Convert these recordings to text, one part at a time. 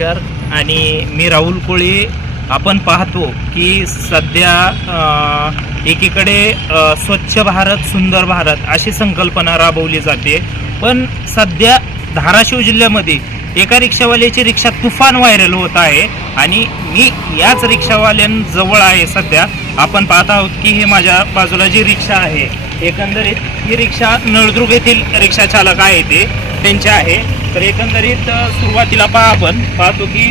नमस्कार आणि मी राहुल कोळी आपण पाहतो की सध्या एकीकडे स्वच्छ भारत सुंदर भारत अशी संकल्पना राबवली जाते. पण सध्या धाराशिव जिल्ह्यामध्ये एका रिक्षावाल्याची रिक्षा तुफान व्हायरल होत आहे आणि मी याच रिक्षावाल्यांजवळ आहे सध्या. आपण पाहत आहोत की हे माझ्या बाजूला जी रिक्षा आहे एकंदरीत ही रिक्षा नळदुर्ग येथील रिक्षा चालक आहे ते त्यांचे आहे. तर एकंदरीत सुरुवातीला पहा आपण. पाहतो की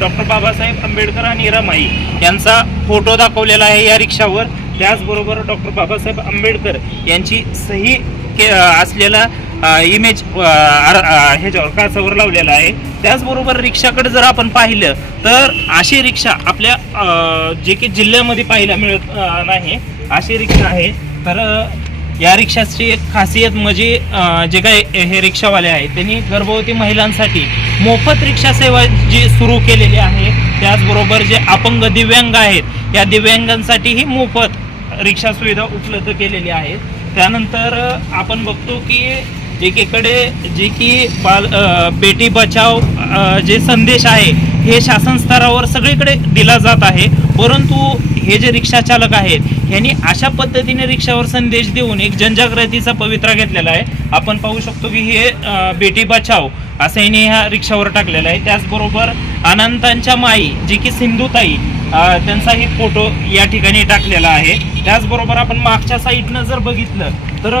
डॉक्टर बाबासाहेब आंबेडकर आणि रमाई यांचा फोटो दाखवलेला आहे या रिक्षावर. त्याचबरोबर डॉक्टर बाबासाहेब आंबेडकर यांची सही के असलेला इमेज ह्याच्यावर काचावर लावलेला आहे. त्याचबरोबर रिक्षाकडे जर आपण पाहिलं तर अशी रिक्षा आपल्या जे की जिल्ह्यामध्ये पाहायला मिळत नाही. अशी रिक्षा आहे. तर या रिक्षाची एक खासियत म्हणजे जे काही हे रिक्षावाले आहेत त्यांनी गर्भवती महिलांसाठी मोफत रिक्षा सेवा जी सुरू केलेली आहे त्याचबरोबर जे अपंग दिव्यांग आहेत या दिव्यांगांसाठीही मोफत रिक्षा सुविधा उपलब्ध केलेली आहे त्यानंतर आपण बघतो की एकीकडे जे की बाल बेटी बचाव जे संदेश आहे हे शासन स्तरावर सगळीकडे दिला जात आहे परंतु हे जे रिक्षा चालक आहेत यांनी अशा पद्धतीने रिक्षावर संदेश देऊन एक जनजागृतीचा पवित्रा घेतलेला आहे. आपण पाहू शकतो की हे बेटी बचाव असं यांनी ह्या रिक्षावर टाकलेलं आहे. त्याचबरोबर अनंतांच्या माई जी की सिंधुताई त्यांचाही फोटो या ठिकाणी टाकलेला आहे. त्याचबरोबर आपण मागच्या साईडनं जर बघितलं तर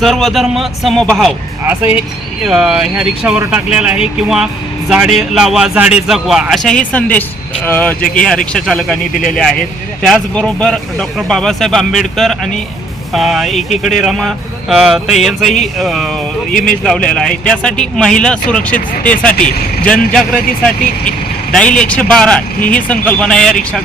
सर्वधर्म समभाव असं हे ह्या रिक्षावर टाकलेलं आहे किंवा झाडे लावा झाडे जगवा अशाही संदेश जे की ह्या रिक्षा चालकांनी दिलेले आहेत. त्याचबरोबर डॉक्टर बाबासाहेब आंबेडकर आणि एकीकडे रमा तर यांचाही इमेज लावलेला आहे. त्यासाठी महिला सुरक्षिततेसाठी जनजागृतीसाठी डाईल एकशे बारा ही ही संकल्पना या रिक्षा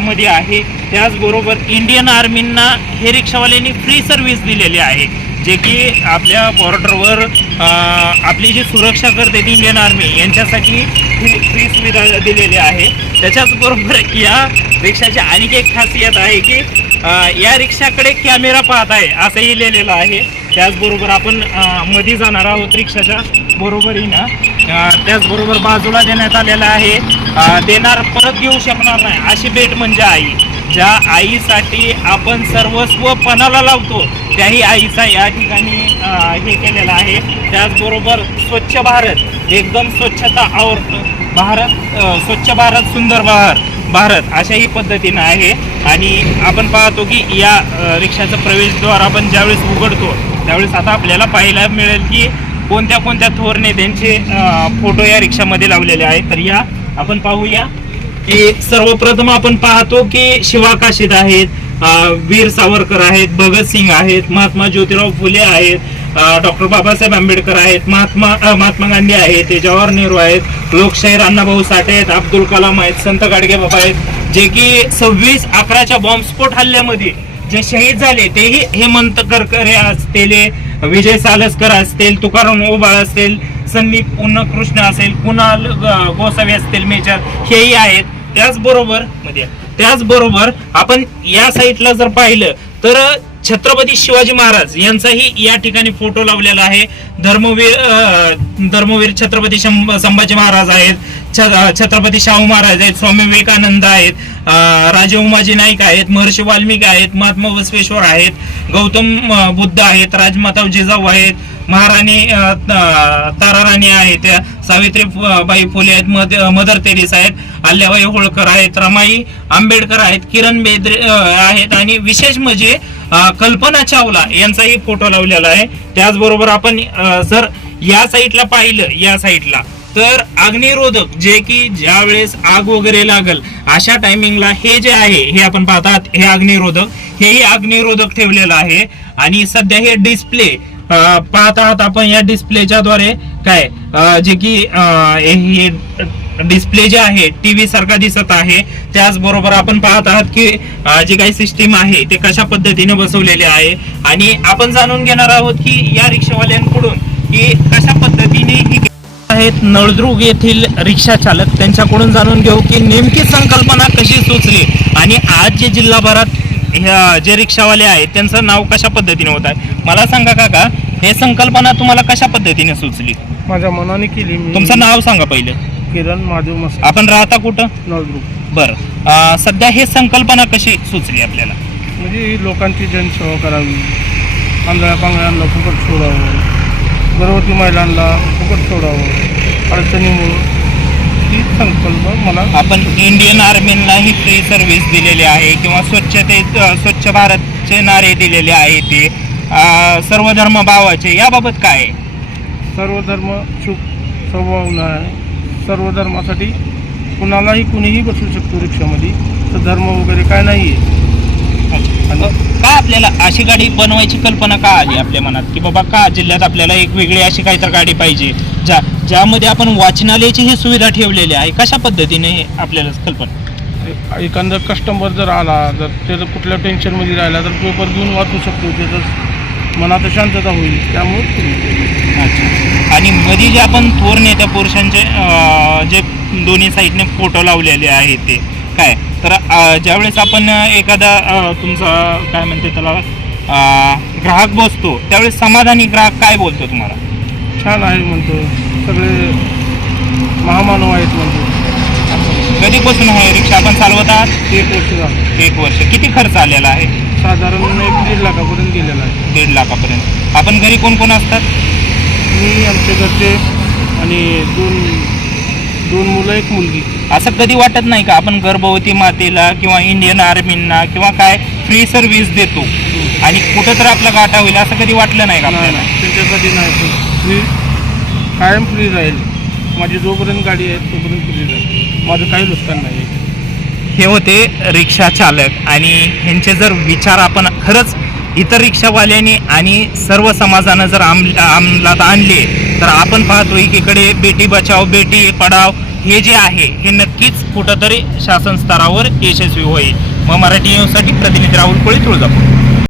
मध्ये आहे. त्याचबरोबर इंडियन आर्मींना हे रिक्षावाल्यांनी फ्री सर्व्हिस दिलेली आहे. जे की आपल्या बॉर्डरवर आपली जी सुरक्षा करते ती इंडियन आर्मी यांच्यासाठी ही फ्री सुविधा दिलेली आहे त्याच्याचबरोबर या रिक्षाची आणखी एक खासियत आहे की या रिक्षाकडे कॅमेरा पाहत आहे असंही लिहिलेलं आहे. त्याचबरोबर आपण मधी मध्ये जाणार आहोत रिक्षाच्या बरोबरीनं. ना त्याचबरोबर बाजूला देण्यात आलेलं आहे. देणार परत घेऊ शकणार नाही अशी भेट म्हणजे आई. ज्या आईसाठी आपण सर्वस्व पणाला लावतो त्याही आईचा या ठिकाणी हे केलेलं आहे. त्याचबरोबर स्वच्छ भारत एकदम स्वच्छता और भारत स्वच्छ भारत सुंदर भारत भारत अशाही पद्धतीनं आहे. आणि आपण पाहतो की या रिक्षाचं प्रवेशद्वार आपण ज्यावेळेस उघडतो त्यावेळेस आता आपल्याला पाहायला मिळेल की कोणत्या कोणत्या थोर नेत्यांचे फोटो या रिक्षामध्ये लावलेले आहेत. तर या आपण पाहूया. की सर्वप्रथम आपण पाहतो की शिवाकाशीत आहेत वीर सावरकर आहेत भगतसिंग आहेत महात्मा ज्योतिराव फुले आहेत डॉक्टर बाबासाहेब आंबेडकर आहेत महात्मा महात्मा गांधी आहेत जवाहर नेहरू आहेत लोकशाहीर अण्णाभाऊ साठे आहेत अब्दुल कलाम आहेत संत गाडगे बाबा आहेत जे की सव्वीस अकराच्या बॉम्बस्फोट हल्ल्यामध्ये जे शहीद झाले तेही हेमंत करकरे असलेले विजय सालसकर असतील तुकाराम ओबाळ असतील संदीप कृष्ण असेल कुणाल गोसावी असतील मेजर हेही आहेत. त्याचबरोबरमध्ये त्याचबरोबर आपण या साईटला जर पाहिलं तर छत्रपती शिवाजी महाराज यांचाही या ठिकाणी फोटो लावलेला आहे. धर्मवीर धर्मवीर छत्रपती संभाजी महाराज आहेत छत्रपती शाहू महाराज आहेत स्वामी विवेकानंद आहेत राजे उमाजी नाईक आहेत महर्षी वाल्मिकी आहेत महात्मा बसवेश्वर आहेत गौतम बुद्ध आहेत राजमाता जिजाऊ आहेत महाराणी ताराराणी आहेत सावित्री बाई फुले आहेत मद- मदर तेरेस आहेत आल्याबाई होळकर आहेत रमाई आंबेडकर आहेत किरण बेद्रे आहेत आणि विशेष म्हणजे कल्पना चावला यांचाही फोटो लावलेला आहे. त्याचबरोबर आपण सर जर या साईडला पाहिलं या साईडला. तर अग्निरोधक जे की ज्या वेळेस आग वगैरे लागल अशा टायमिंगला हे जे आहे हे आपण पाहतात हे अग्निरोधक हेही अग्निरोधक ठेवलेलं आहे. आणि सध्या हे डिस्प्ले पाहत आहात आपण या डिस्प्लेच्या द्वारे काय जे की हे डिस्प्ले जे आहे टीव्ही सारखा दिसत आहे. त्याचबरोबर आपण पाहत आहात की जे जी काही सिस्टीम आहे ते कशा पद्धतीने बसवलेले आहे. आणि आपण जाणून घेणार आहोत की या रिक्षावाल्यांकडून की कशा पद्धतीने ही आहेत नळदुर्ग येथील रिक्षा चालक. त्यांच्याकडून जाणून घेऊ की नेमकी संकल्पना कशी सुचली आणि आज जे जिल्हाभरात ह्या जे रिक्षावाले आहेत त्यांचं नाव कशा पद्धतीने होत आहे? मला सांगा काका हे संकल्पना तुम्हाला कशा पद्धतीने सुचली? माझ्या मनाने केली मी. तुमचं नाव सांगा पहिले. किरण महादेव मस्त. आपण राहता कुठं? नळदुर्ग. बरं. अं, सध्या हे संकल्पना कशी सुचली आपल्याला? म्हणजे लोकांची जनसेवा करावी. आंधळ्या पांगळ्यांना फुकट सोडावं. गर्भवती महिलांना फुकट सोडावं अडचणीमुळं ही संकल्प मला आपण इंडियन आर्मीला ही फ्री सर्व्हिस दिलेली आहे किंवा स्वच्छते स्वच्छ भारतचे नारे दिलेले आहे ते. अं, सर्व धर्म भावाचे याबाबत काय आहे? सर्व धर्म सुख संभावना आहे. सर्व धर्मासाठी कुणालाही कुणीही बसू शकतो रिक्षामध्ये. तर धर्म वगैरे काय नाही आहे का आपल्याला अशी गाडी बनवायची कल्पना का आली आपल्या मनात? की बाबा का जिल्ह्यात आपल्याला एक वेगळी अशी काहीतरी गाडी पाहिजे? ज्या ज्यामध्ये आपण वाचनालयाची ही सुविधा ठेवलेली आहे कशा पद्धतीने हे आपल्याला कल्पना? एखादा कस्टमर जर आला जर त्याचं कुठल्या टेन्शनमध्ये राहिला तर पेपर घेऊन वाचू शकतो. त्याचं मनात शांतता होईल त्यामुळे अच्छा. आणि मध्ये जे आपण थोर नेत्या पुरुषांचे अं, जे दोन्ही साईडने फोटो लावलेले आहेत ते काय? तर ज्यावेळेस आपण एखादा तुमचा काय म्हणते त्याला ग्राहक बसतो त्यावेळेस समाधानी ग्राहक काय बोलतो तुम्हाला? छान आहे म्हणतो. सगळे महामानव आहेत म्हणतो. कधीपासून आहे रिक्षा आपण चालवत आहात? एक वर्ष झालं. एक वर्ष. किती खर्च आलेला आहे? साधारण एक दीड लाखापर्यंत गेलेला आहे. दीड लाखापर्यंत. आपण घरी कोण कोण असतात? मी आमच्या घरचे आणि दोन दोन मुलं एक मुलगी. असं कधी वाटत नाही का? आपण गर्भवती मातेला किंवा इंडियन आर्मींना किंवा काय फ्री सर्व्हिस देतो. आणि कुठं तर आपला गाठा होईल असं कधी वाटलं नाही का नाही आपल्याला? नाही. त्यांच्यासाठी नाही. फ्री कायम फ्री राहील. माझी जोपर्यंत गाडी आहे तोपर्यंत फ्री राहील. माझं काही नुकसान नाही. हे होते रिक्षा चालक. आणि ह्यांचे जर विचार आपण खरंच इतर रिक्षावाल्यांनी आणि सर्व समाजानं जर आम अंमलात आणले तर आपण पाहतो एकीकडे बेटी बचाव बेटी पढाव हे जे आहे हे नक्कीच कुठंतरी शासन स्तरावर यशस्वी होईल. मग मराठी न्यूजसाठी प्रतिनिधी राहुल कोळी तुळजापूर.